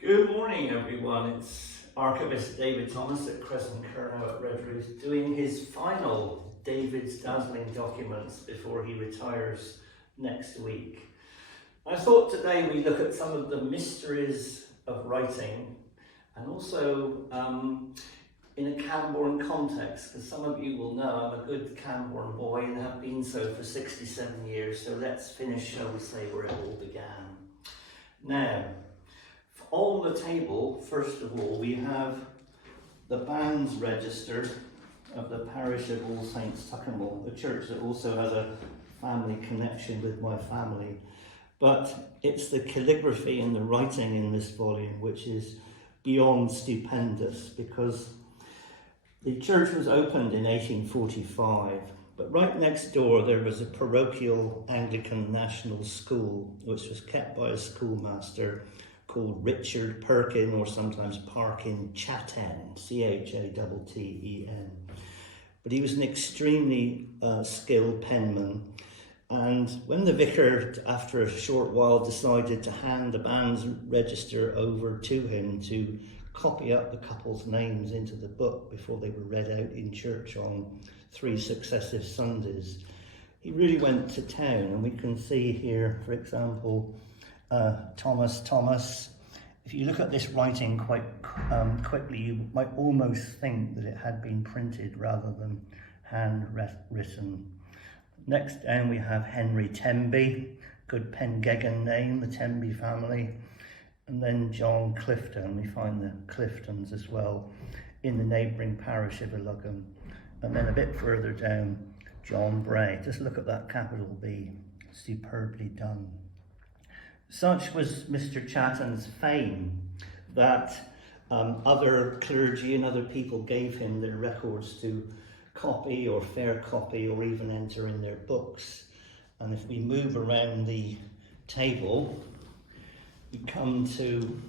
Good morning, everyone. It's Archivist David Thomas at Kresen, Kernow at Redruth, doing his final David's Dazzling documents before he retires next week. I thought today we look at some of the mysteries of writing and also in a Camborne context, because some of you will know I'm a good Camborne boy and have been so for 67 years, so let's finish, shall we say, where it all began. Now, on the table, first of all, we have the banns register of the parish of All Saints Tuckingmill, a church that also has a family connection with my family. But it's the calligraphy and the writing in this volume which is beyond stupendous, because the church was opened in 1845, but right next door there was a parochial Anglican National School which was kept by a schoolmaster called Richard Perkin, or sometimes Perkin Chatten, C-H-A-T-T-E-N. But he was an extremely skilled penman, and when the vicar, after a short while, decided to hand the banns register over to him to copy up the couple's names into the book before they were read out in church on 3 successive Sundays, he really went to town. And we can see here, for example, Thomas. If you look at this writing quite quickly, you might almost think that it had been printed rather than handwritten. Next down we have Henry Temby, good Pengegan name, the Temby family. And then John Clifton, we find the Cliftons as well in the neighbouring parish of Illugan. And then a bit further down, John Bray. Just look at that capital B, superbly done. Such was Mr. Chatten's fame that other clergy and other people gave him their records to copy or fair copy or even enter in their books. And if we move around the table, we come to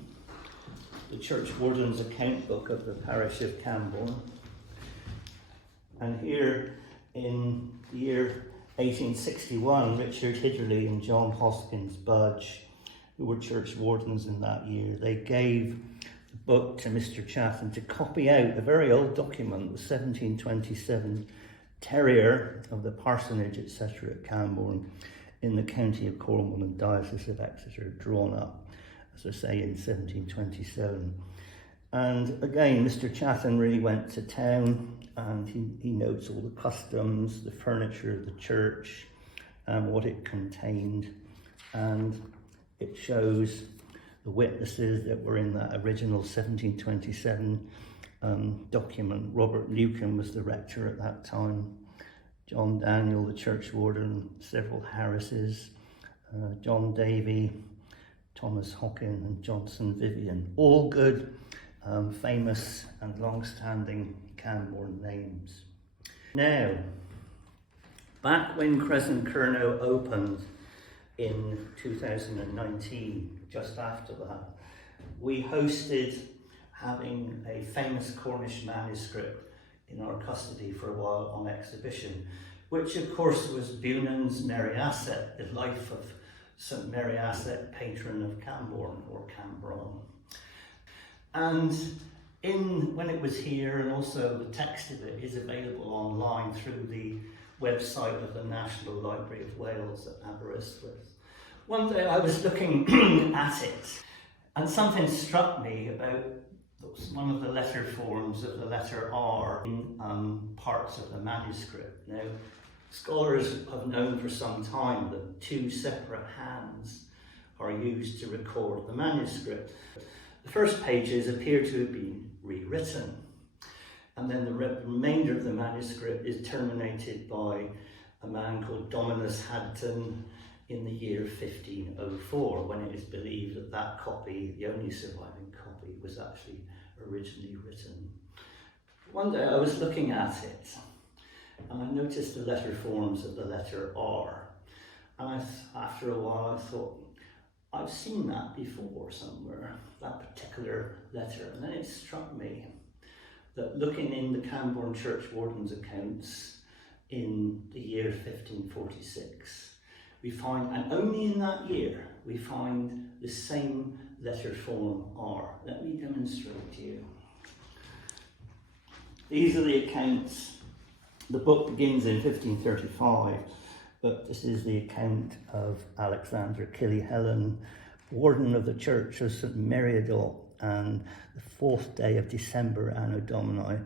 the Churchwardens account book of the parish of Camborne. And here in the year 1861, Richard Hidderley and John Hoskins Budge, who were churchwardens in that year, they gave the book to Mr. Chatten to copy out a very old document, the 1727 Terrier of the Parsonage, etc. at Camborne in the county of Cornwall and diocese of Exeter, drawn up, as I say, in 1727. And again, Mr. Chatten really went to town, and he notes all the customs, the furniture of the church, and what it contained. And it shows the witnesses that were in that original 1727 document. Robert Newcomb was the rector at that time, John Daniel, the churchwarden, several Harrises, John Davy, Thomas Hockin, and Johnson Vivian, all good, famous and long-standing Camborne names. Now, back when Kresen Kernow opened in 2019, just after that, we hosted having a famous Cornish manuscript in our custody for a while on exhibition, which of course was Bewnans Meriasek, the life of St. Meriasek, patron of Camborne or Camborne. And when it was here, and also the text of it is available online through the website of the National Library of Wales at Aberystwyth. One day I was looking at it, and something struck me about one of the letter forms of the letter R in parts of the manuscript. Now, scholars have known for some time that 2 separate hands are used to record the manuscript. The first pages appear to have been rewritten, and then the remainder of the manuscript is terminated by a man called Dominus Hadton in the year 1504, when it is believed that that copy, the only surviving copy, was actually originally written. One day I was looking at it, and I noticed the letter forms of the letter R, and after a while I thought, I've seen that before somewhere, that particular letter. And then it struck me that looking in the Camborne Churchwardens accounts in the year 1546, we find, and only in that year, we find the same letter form R. Let me demonstrate to you. These are the accounts. The book begins in 1535, but this is the account of Alexander Killyhelen, warden of the Church of St Meriadoc, and the 4th day of December, Anno Domini,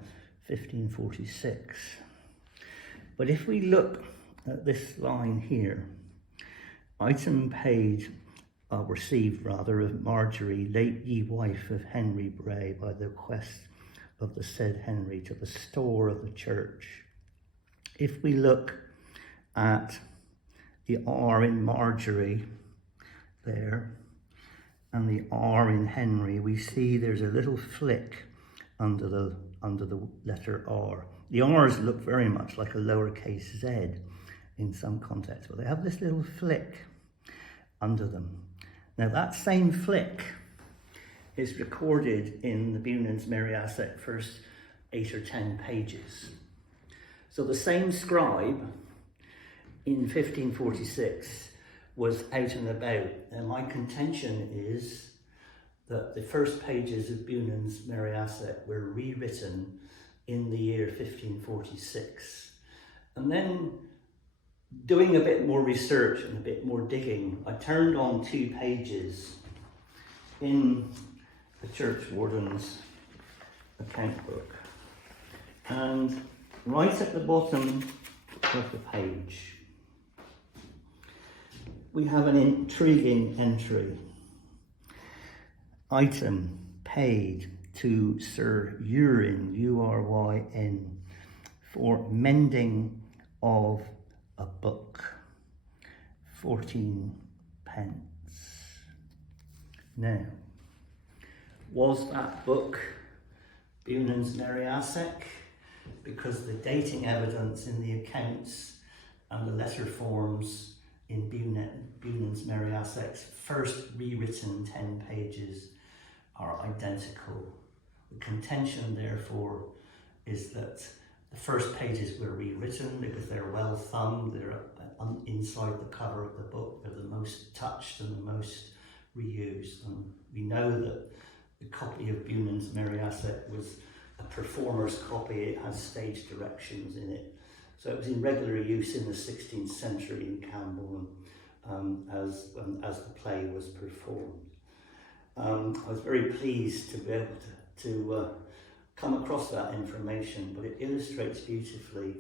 1546. But if we look at this line here, item paid, received rather, of Marjorie, late ye wife of Henry Bray, by the request of the said Henry, to the store of the church. If we look at the R in Marjorie there, and the R in Henry, we see there's a little flick under the letter R. The R's look very much like a lowercase z in some contexts, but they have this little flick under them. Now that same flick is recorded in the Bewnans Meriasek, first 8 or 10 pages. So the same scribe in 1546 was out and about. And my contention is that the first pages of Bewnans Meriasek were rewritten in the year 1546. And then, doing a bit more research and a bit more digging, I turned on 2 pages in the Churchwardens account book. And right at the bottom of the page, we have an intriguing entry. Item paid to Sir Uryn, U-R-Y-N, for mending of a book, 14 pence. Now, was that book Bewnans Meriasek? Because the dating evidence in the accounts and the letter forms in Bewnans Meriasek's first rewritten 10 pages are identical. The contention, therefore, is that the first pages were rewritten because they're well thumbed, they're inside the cover of the book, they're the most touched and the most reused. And we know that the copy of Bewnans Meriasek was a performer's copy. It has stage directions in it. So it was in regular use in the 16th century in Camborne as the play was performed. I was very pleased to be able to come across that information, but it illustrates beautifully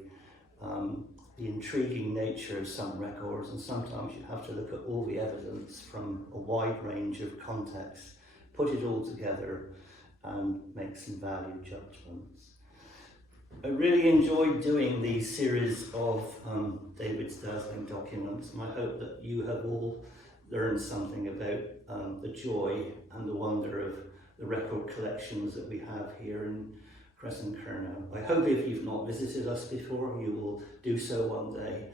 the intriguing nature of some records, and sometimes you have to look at all the evidence from a wide range of contexts, put it all together and make some value judgments. I really enjoyed doing these series of David's dazzling documents, and I hope that you have all learned something about the joy and the wonder of the record collections that we have here in Kresen, Kernow. I hope if you've not visited us before, you will do so one day,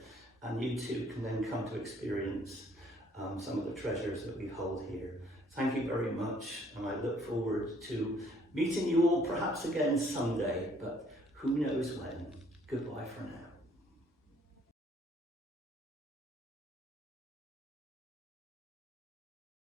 and you too can then come to experience some of the treasures that we hold here. Thank you very much, and I look forward to meeting you all perhaps again someday, but who knows when. Goodbye for now.